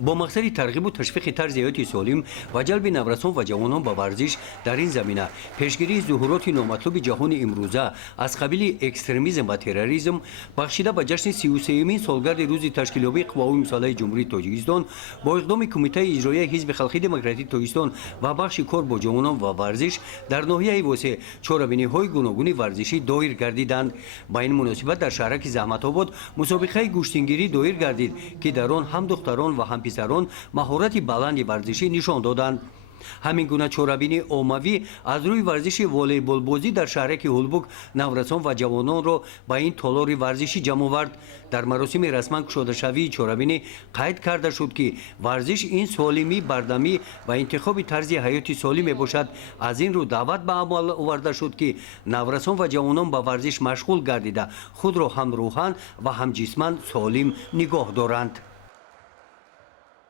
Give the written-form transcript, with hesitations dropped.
با مقصد ترغیب و تشویق طرز حیات سالم و جلب نوسان و جوانان به ورزش در این زمینه پیشگیری ظهورات نامطلوب جهان امروزه از قبیل اکستریمیسم و تروریسم بخشیده به جشن 33مین سالگرد روز تشکیلیابی قوای مسلح جمهوری تاجیکستان با اقدام کمیته اجرایی حزب خلقی دموکراتیک تاجیکستان و بخش کار با جوانان و ورزش در ناحیه واسه چهاربینی‌های گوناگون ورزشی دایر گردیدند. با این مناسبت در شهرک زحمت‌آباد مسابقه گوشتنگیری دایر گردید که در آن هم دختران و هم پسران مهارت بلند ورزشی نشان دادند. همین گونه چهاربینی عمومی از روی ورزش والیبال بازی در شهرک هولبوک نورسان و جوانان را به این تالار ورزشی جمع آورد. در مراسم رسما گشوده شوی چهاربینی قید کرده شد که ورزش این سالمی، بردمی و انتخاب طرز حیات سالم باشد. از این رو دعوت به عمل آورده شد که نورسان و جوانان به ورزش مشغول گردیده خود را هم روحاً و هم جسماً سالم نگاه دارند.